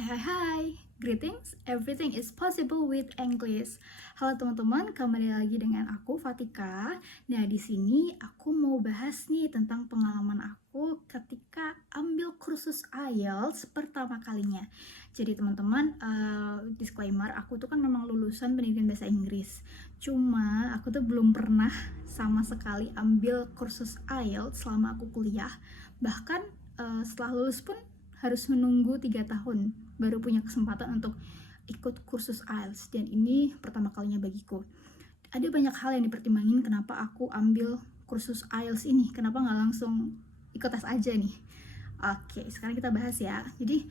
Hai hai hai, greetings, everything is possible with English. Halo teman-teman, kembali lagi dengan aku Fatika. Nah, di sini aku mau bahas nih tentang pengalaman aku ketika ambil kursus IELTS pertama kalinya. Jadi teman-teman, disclaimer, aku tuh kan memang lulusan pendidikan bahasa Inggris. Cuma aku tuh belum pernah sama sekali ambil kursus IELTS selama aku kuliah. Bahkan setelah lulus pun harus menunggu 3 tahun baru punya kesempatan untuk ikut kursus IELTS, dan ini pertama kalinya bagiku. Ada banyak hal yang dipertimbangin kenapa aku ambil kursus IELTS ini, kenapa nggak langsung ikut tes aja nih. Oke, sekarang kita bahas ya. Jadi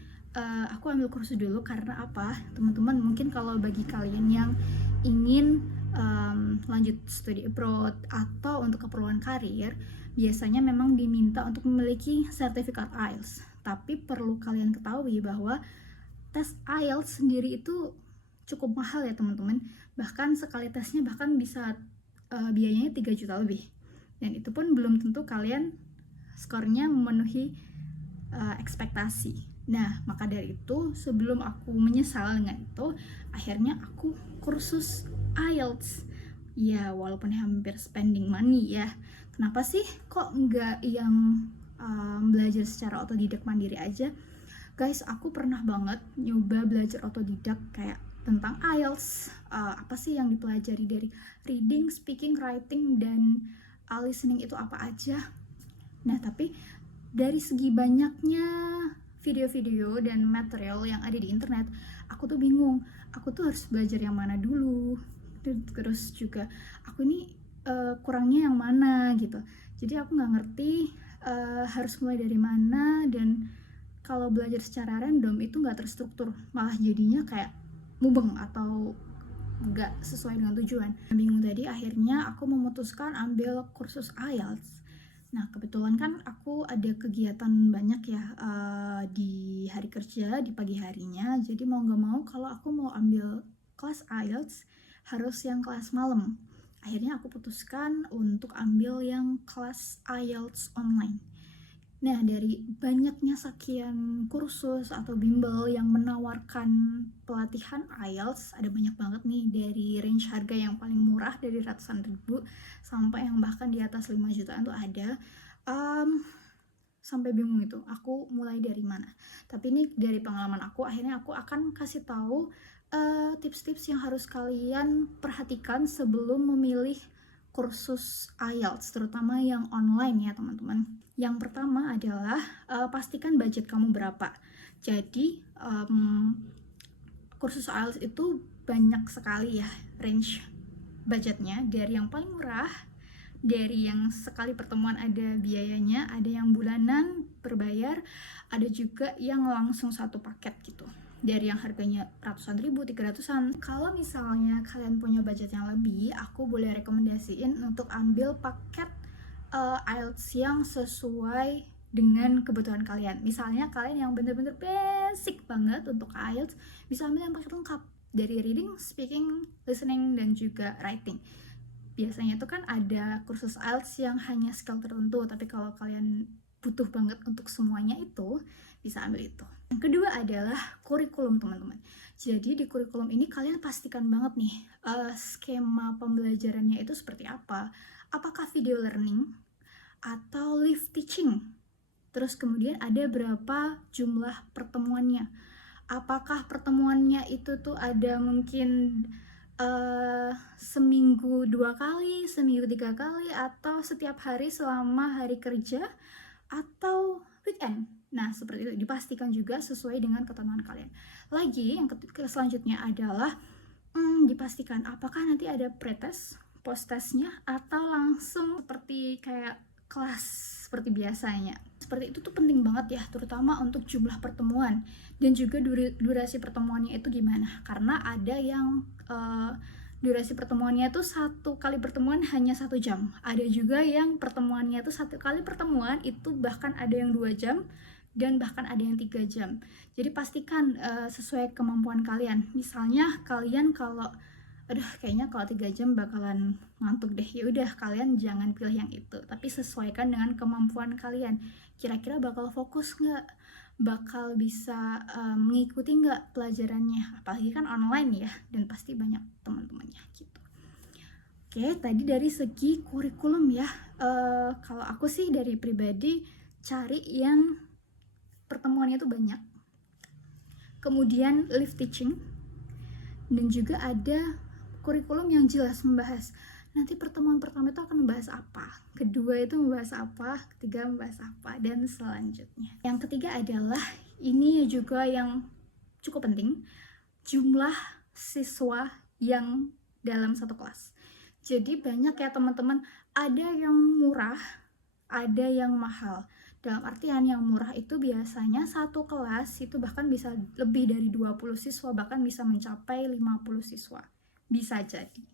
aku ambil kursus dulu karena apa, teman-teman? Mungkin kalau bagi kalian yang ingin lanjut studi abroad atau untuk keperluan karir, biasanya memang diminta untuk memiliki sertifikat IELTS. Tapi perlu kalian ketahui bahwa tes IELTS sendiri itu cukup mahal ya teman-teman. Bahkan sekali tesnya bahkan bisa biayanya 3 juta lebih. Dan itu pun belum tentu kalian skornya memenuhi ekspektasi. Nah, maka dari itu sebelum aku menyesal dengan itu, akhirnya aku kursus IELTS. Ya, walaupun hampir spending money ya. Kenapa sih kok nggak yang belajar secara otodidak mandiri aja? Guys, aku pernah banget nyoba belajar otodidak kayak tentang IELTS, apa sih yang dipelajari dari reading, speaking, writing, dan listening itu apa aja. Nah, tapi dari segi banyaknya video-video dan material yang ada di internet, aku tuh bingung, aku tuh harus belajar yang mana dulu. Terus juga aku ini kurangnya yang mana gitu. Jadi aku nggak ngerti harus mulai dari mana, dan kalau belajar secara random itu nggak terstruktur, malah jadinya kayak mubeng atau nggak sesuai dengan tujuan. Bingung tadi, akhirnya aku memutuskan ambil kursus IELTS. Nah, kebetulan kan aku ada kegiatan banyak ya di hari kerja, di pagi harinya. Jadi mau nggak mau kalau aku mau ambil kelas IELTS harus yang kelas malam. Akhirnya aku putuskan untuk ambil yang kelas IELTS online. Nah, dari banyaknya sekian kursus atau bimbel yang menawarkan pelatihan IELTS, ada banyak banget nih, dari range harga yang paling murah dari ratusan ribu sampai yang bahkan di atas 5 jutaan tuh ada. Sampai bingung itu, aku mulai dari mana. Tapi ini dari pengalaman aku, akhirnya aku akan kasih tahu tips-tips yang harus kalian perhatikan sebelum memilih kursus IELTS, terutama yang online ya teman-teman. Yang pertama adalah pastikan budget kamu berapa. Jadi kursus IELTS itu banyak sekali ya range budgetnya, dari yang paling murah, dari yang sekali pertemuan ada biayanya, ada yang bulanan berbayar, ada juga yang langsung satu paket gitu, dari yang harganya ratusan ribu, 300-an. Kalau misalnya kalian punya budget yang lebih, aku boleh rekomendasiin untuk ambil paket IELTS yang sesuai dengan kebutuhan kalian. Misalnya kalian yang bener-bener basic banget untuk IELTS, bisa ambil yang paket lengkap dari reading, speaking, listening, dan juga writing. Biasanya itu kan ada kursus IELTS yang hanya skill tertentu, tapi kalau kalian butuh banget untuk semuanya itu, bisa ambil itu. Yang kedua adalah kurikulum teman-teman. Jadi di kurikulum ini kalian pastikan banget nih skema pembelajarannya itu seperti apa. Apakah video learning atau live teaching? Terus kemudian ada berapa jumlah pertemuannya? Apakah pertemuannya itu tuh ada mungkin seminggu 2 kali, seminggu 3 kali, atau setiap hari selama hari kerja, atau weekend? Nah, seperti itu, dipastikan juga sesuai dengan ketentuan kalian. Lagi, yang selanjutnya adalah dipastikan apakah nanti ada pretest, post-testnya, atau langsung seperti kayak kelas seperti biasanya. Seperti itu tuh penting banget ya, terutama untuk jumlah pertemuan dan juga durasi pertemuannya itu gimana. Karena ada yang durasi pertemuannya tuh satu kali pertemuan hanya 1 jam. Ada juga yang pertemuannya tuh satu kali pertemuan itu bahkan ada yang 2 jam dan bahkan ada yang 3 jam. Jadi pastikan sesuai kemampuan kalian. Misalnya kalian kalau kayaknya kalau 3 jam bakalan ngantuk deh, ya udah kalian jangan pilih yang itu, tapi sesuaikan dengan kemampuan kalian. Kira-kira bakal fokus nggak, bakal bisa mengikuti nggak pelajarannya, apalagi kan online ya, dan pasti banyak teman-temannya gitu. Oke, tadi dari segi kurikulum ya. Kalau aku sih dari pribadi cari yang pertemuannya tuh banyak, kemudian live teaching, dan juga ada kurikulum yang jelas membahas nanti pertemuan pertama itu akan membahas apa, kedua itu membahas apa, ketiga membahas apa, dan selanjutnya. Yang ketiga adalah, ini juga yang cukup penting, jumlah siswa yang dalam satu kelas. Jadi banyak ya teman-teman, ada yang murah, ada yang mahal. Dalam artian yang murah itu biasanya satu kelas itu bahkan bisa lebih dari 20 siswa, bahkan bisa mencapai 50 siswa. Bisa jadi.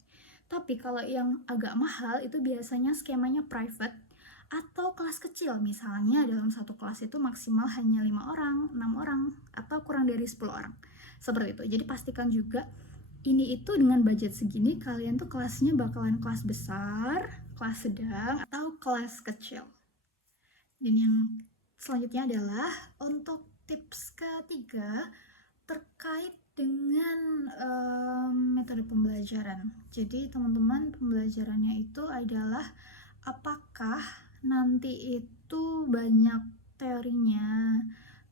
Tapi kalau yang agak mahal itu biasanya skemanya private atau kelas kecil. Misalnya dalam satu kelas itu maksimal hanya 5 orang, 6 orang, atau kurang dari 10 orang. Seperti itu. Jadi pastikan juga ini itu dengan budget segini kalian tuh kelasnya bakalan kelas besar, kelas sedang, atau kelas kecil. Dan yang selanjutnya adalah untuk tips ketiga terkait dengan metode pembelajaran. Jadi teman-teman, pembelajarannya itu adalah apakah nanti itu banyak teorinya,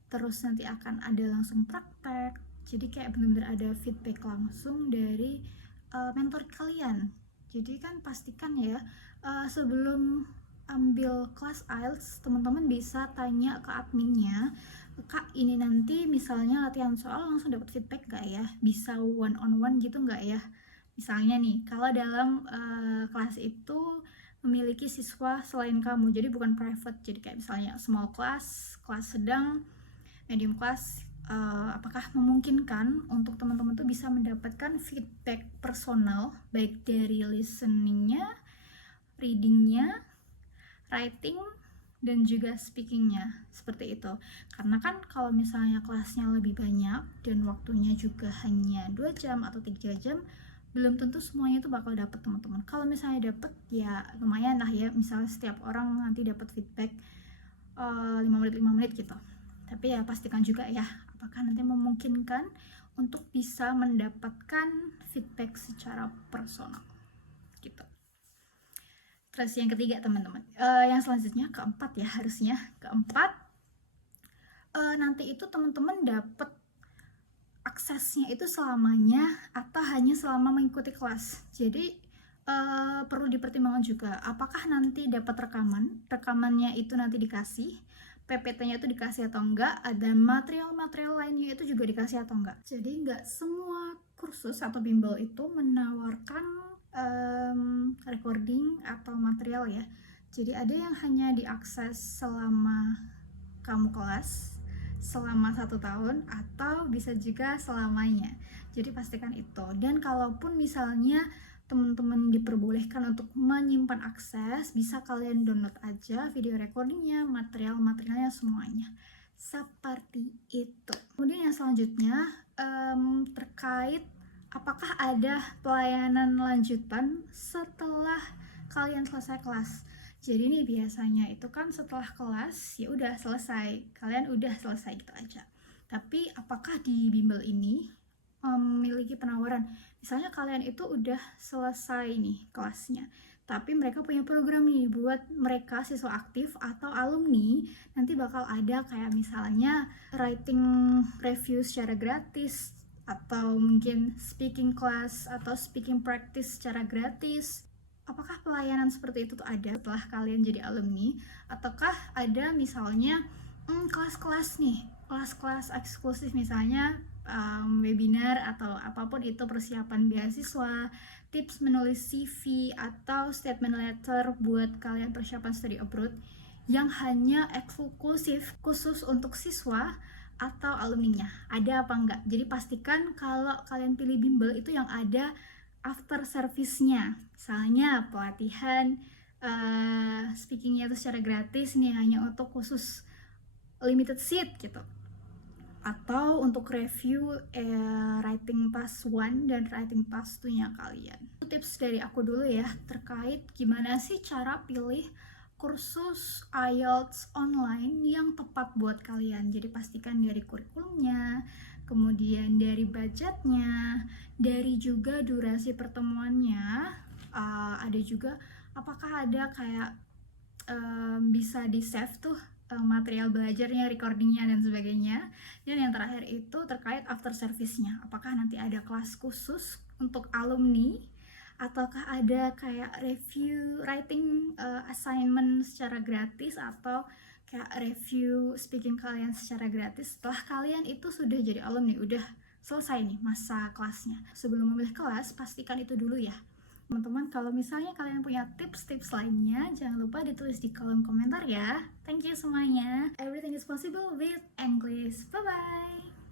terus nanti akan ada langsung praktek, jadi kayak benar-benar ada feedback langsung dari mentor kalian. Jadi kan pastikan ya, sebelum ambil kelas IELTS, teman-teman bisa tanya ke adminnya, Kak, ini nanti misalnya latihan soal langsung dapat feedback nggak ya? Bisa one on one gitu nggak ya? Misalnya nih, kalau dalam kelas itu memiliki siswa selain kamu, jadi bukan private, jadi kayak misalnya small class, kelas sedang, medium class, apakah memungkinkan untuk teman-teman tuh bisa mendapatkan feedback personal, baik dari listeningnya, readingnya, writing, dan juga speakingnya, seperti itu. Karena kan kalau misalnya kelasnya lebih banyak dan waktunya juga hanya 2 jam atau 3 jam, belum tentu semuanya itu bakal dapat teman-teman. Kalau misalnya dapat ya lumayan lah ya, misalnya setiap orang nanti dapat feedback 5 menit gitu. Tapi ya pastikan juga ya apakah nanti memungkinkan untuk bisa mendapatkan feedback secara personal gitu. Terus yang ketiga teman-teman, yang selanjutnya keempat ya, harusnya keempat, nanti itu teman-teman dapat aksesnya itu selamanya atau hanya selama mengikuti kelas. Jadi perlu dipertimbangkan juga apakah nanti dapat rekamannya itu nanti dikasih, PPT-nya itu dikasih atau enggak, ada material-material lainnya itu juga dikasih atau enggak. Jadi enggak semua kursus atau bimbel itu menawarkan recording atau material ya. Jadi ada yang hanya diakses selama kamu kelas selama 1 tahun atau bisa juga selamanya. Jadi pastikan itu. Dan kalaupun misalnya teman-teman diperbolehkan untuk menyimpan akses, bisa kalian download aja video recordingnya, material-materialnya semuanya. Seperti itu. Kemudian yang selanjutnya terkait apakah ada pelayanan lanjutan setelah kalian selesai kelas. Jadi nih biasanya itu kan setelah kelas ya udah selesai, kalian udah selesai gitu aja. Tapi apakah di bimbel ini memiliki penawaran, misalnya kalian itu udah selesai nih kelasnya, tapi mereka punya program nih buat mereka siswa aktif atau alumni, nanti bakal ada kayak misalnya writing review secara gratis, atau mungkin speaking class atau speaking practice secara gratis. Apakah pelayanan seperti itu tuh ada setelah kalian jadi alumni, ataukah ada misalnya kelas-kelas nih, kelas-kelas eksklusif misalnya webinar atau apapun itu, persiapan beasiswa, tips menulis CV atau statement letter buat kalian persiapan study abroad yang hanya eksklusif khusus untuk siswa atau alumninya, ada apa enggak. Jadi pastikan kalau kalian pilih bimbel itu yang ada after service-nya, misalnya pelatihan speakingnya itu secara gratis nih, hanya untuk khusus limited seat gitu, atau untuk review writing task 1 dan writing task 2 nya kalian. Itu tips dari aku dulu ya terkait gimana sih cara pilih kursus IELTS online yang tepat buat kalian. Jadi pastikan dari kurikulumnya, kemudian dari budgetnya, dari juga durasi pertemuannya, ada juga apakah ada kayak bisa di save tuh material belajarnya, recordingnya dan sebagainya. Dan yang terakhir itu terkait after service-nya, apakah nanti ada kelas khusus untuk alumni ataukah ada kayak review writing assignment secara gratis atau kayak review speaking kalian secara gratis setelah kalian itu sudah jadi alumni, udah selesai nih masa kelasnya. Sebelum memilih kelas, pastikan itu dulu ya teman-teman. Kalau misalnya kalian punya tips-tips lainnya, jangan lupa ditulis di kolom komentar ya. Thank you semuanya. Everything is possible with English. Bye bye.